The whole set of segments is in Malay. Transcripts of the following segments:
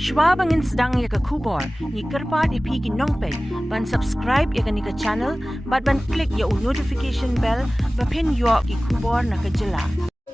Schwabangin sedang ya ke kubor, ni kerpat ipi ki nongpet, ban subscribe ya ke ni ke channel, ban klik ya notification bell, bapin yo ki kubor na ke jela.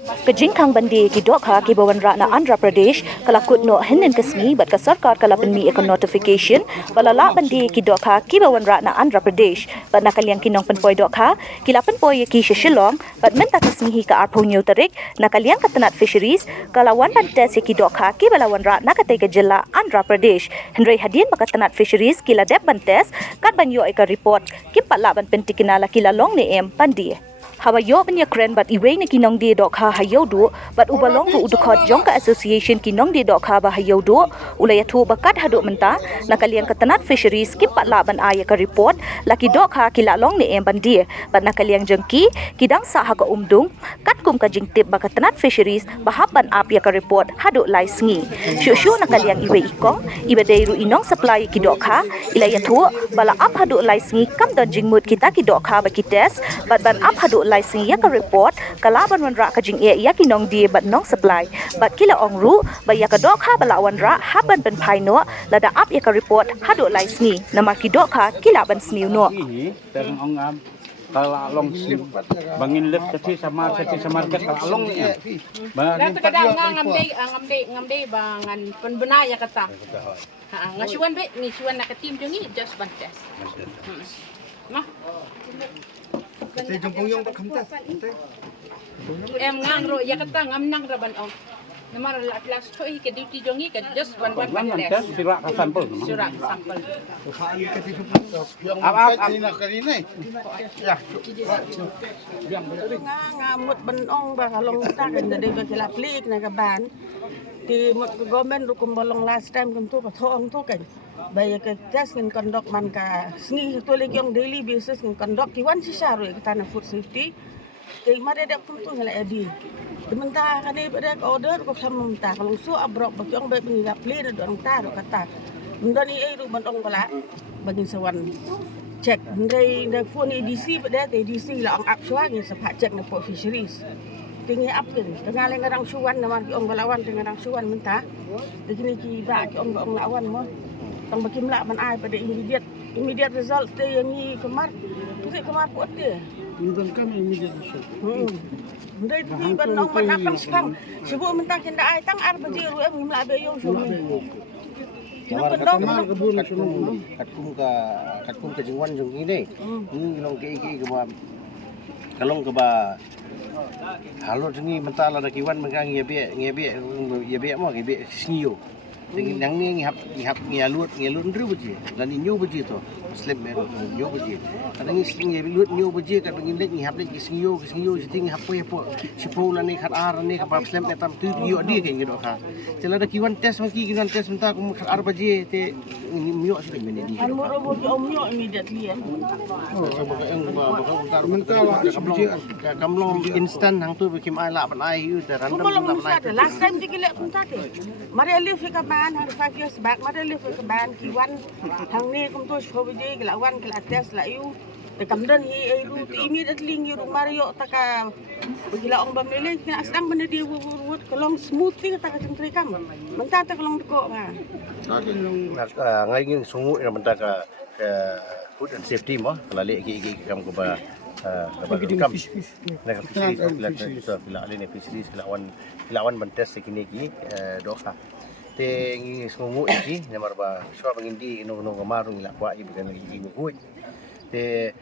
Kejingkang bandi ki dokha ki bawan na Andhra Pradesh kalakut no hinin kesmi bat ka sarkar kalapan mi ekon notification balala bandi ki dokha ki bawan na Andhra Pradesh bat nakaliang kinong penpoi dokha kilapan poi ki Shillong bat menta kesmi hi ka arphonyo tarik nakaliang katanat fisheries kalawan bantes ki dokha ki balawan na katay ka jilla Andhra Pradesh Henry Hadin bakatanat fisheries kila dep bantes kat banyo eka report ki palaban pentikinala kila long ni em bandi Hawa yo banya kren bat iweng ni kinong di dokha hayo du bat ubalong bu udukot jongka association kinong di dokha ba hayo du ulaya tu bakat haduk menta nakaliang katanat fisheries ki patlaban aya ka report laki dokha kilalong ni bandi bat nakaliang jengki kidang sa ha ka umdung kat kum ka jingtip bakatanat fisheries bahaban ap ya ka report haduk lai sngi syu nakaliang iwe ikong ibadai ru inong supply ki dokha ilaya tu bala ap haduk lai sngi kam don jingmut kita ki dokha ba ki test bat ban ap haduk license ya ka report kalaban wanra ka jing ya kinong di bat nong supply bat kila ong ru ba ya ka dokha bala wanra haban ben paino lada up ya ka report hado license nama ki dokha kila ban sniu no teng ong am kala long bangin lep sati samar ket kala long ni bangin kadang ngamdei bangan penbenaya kata ngasuan be ngisuan nak tim jongi just bantes mah Tay jong pong yung kamtas. em ngang ro ya kata ngam nang raban ong namar las thoi ke duty jongi ke just one tes sira ka sampel surat sampel Kanina kanina eh. Ya. Ngamut benong ba kalong ta kan jadi ba kila plik na kaban di government rukum bolong last time kan tu pathong tu kan bayar ke test kan kondok man ka sni tu lagi yang daily basis kan kondok kiwan si syaru ke tanah food safety ke mare dak pun tu ngala edi sementara kan dia pada order ko sama minta kalau su abrok bagi orang baik mengira play dan orang taruh kata mendani ru benong bala bagi sawan cek ndai phone EDC pada EDC la ang apswa ni sepak cek na port fisheries tinggi up kan tengah leng orang suwan nama orang balawan dengan orang suwan minta begini ki ba ki orang lawan mo tang bagi melak man ai pada immediate result dia yang ni kemar puat dia Indon kami immediate result. ndai ti ban nong man akan sekang sibu minta kinda ai tang ar baji ru em melak be yo so Kamar kebun sunung. katkum ka jingwan jong ini ni long ke ba kalong ke ba halo jengi mentala da kiwan mengang ye be mo ge be snio dengan yang ni ngihap ngialut ndru beji dan inyo beji to slip me nyo beji kadang ngi lut nyo beji kad ngin lek ngihap lek snio siting ngihap po sipo na ni khat ar ni ka slip me tam tu yo di ke ngido ka cela da kiwan test maki kiwan test menta ku khat ar beji te myo sik me ni an mo ro ki om yo immediately em kamlong instan hang tu bikim ai la ban ai yu da random la last time dikilek pun tadi mari alif ka ban har 5 years back mari alif ka ban kiwan hang ni kum tu show je kelawan kela test la yu de kamdan hi ai ru immediately ngi ru mario taka gila ong bamile kina sedang benda dia wut kelong smooth ni kata centri kam menta ta kelong ko ba ngai ngin sungu ina menta ka food and safety mo kala le ki kam ko ba kam nak fisheries bila ale ne fisheries kilawan bantes kini ki dokha te ngi sungu iki namar ba swa bangindi no ngamarung la kwa ibu kan lagi ngui te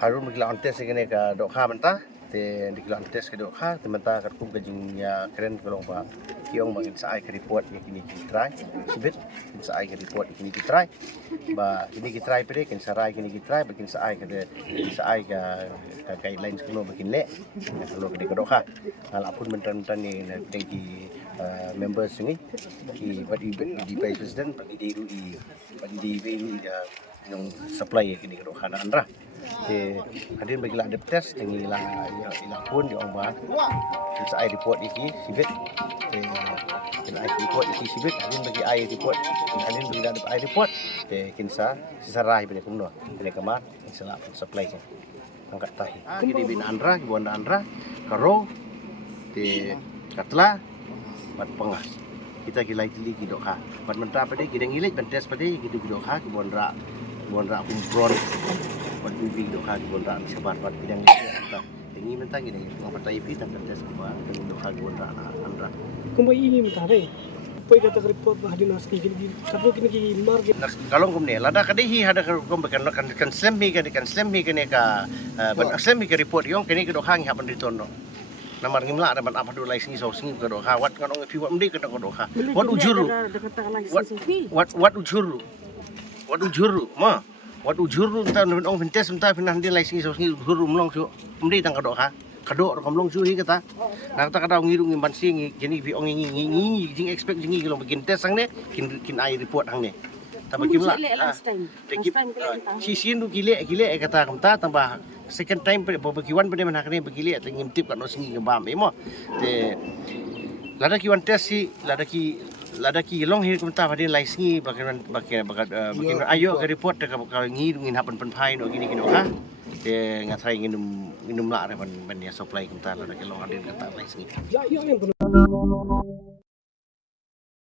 harun mengkilawan tes kini ka dokha menta te dikilawan tes ke dokha te menta kat kum kajing ya keren kolong ba kiong bangin sa ai ke report ya kini ki try sibit sa ai ke report kini ki try ba kini ki try pede kin sarai kini ki try bakin sa ai ka guidelines kuno bakin le kalau ke dokha al apun mentan ni tengki members ni ki badi di president badi di yang supply kini ke dokha andra te hadin bagi la test tengi la pun di ong ba sa ai report iki sibit te ai report iki sibit hadin bagi ai report hadin bagi la ai report te kinsa sisarai bini kumno bini kamar insala supply ke angkat tahi kini bin andra buan andra karo te katla mat pengas kita kilai tili kidok ha ban mentah pada kita ngilit ban test pada gitu kidok ha kibonra kumpron ban bibi kidok ha kibonra sebar ban bidang kita ini mentah gini ngapa tai pi tak test kuba kidok ha kibonra andra Kumbai ini mentare. Pai kata report bahadin aski kini satu kini market. Kalau kumne lada kadehi hada kum kan slemmi kan slemmi kan ka ban slemmi ka report yong kini kidok ha ngi hapan ritono namar ngimla ada ban apa do lai singi so singi ka do ha wat kan ong pi wat mdi ka do ha wat ujuru wat ujuru ma wat ujuru ta ong vintes ta pinah di lai singi so singi ujuru mlong su mdi tang ka do ha kado kom long su hi kata na ta kada ngiru ngi ban singi kini bi ong ngi jing expect jingi lo bikin tes sang ne kin ai report hang ne tambah kimla si sin du gile kata kamta tambah second time bagiwan pada mana kene begili atau ngintip kan singi ngebam emo te lada ki wan test si lada ki long hi kumta pada lai singi bagian ayo ke report ka ngi ngin hapan penpai no gini ha te ngatrai nginum la ban ya supply kumta lada ki long adin kata lai singi Ya, yang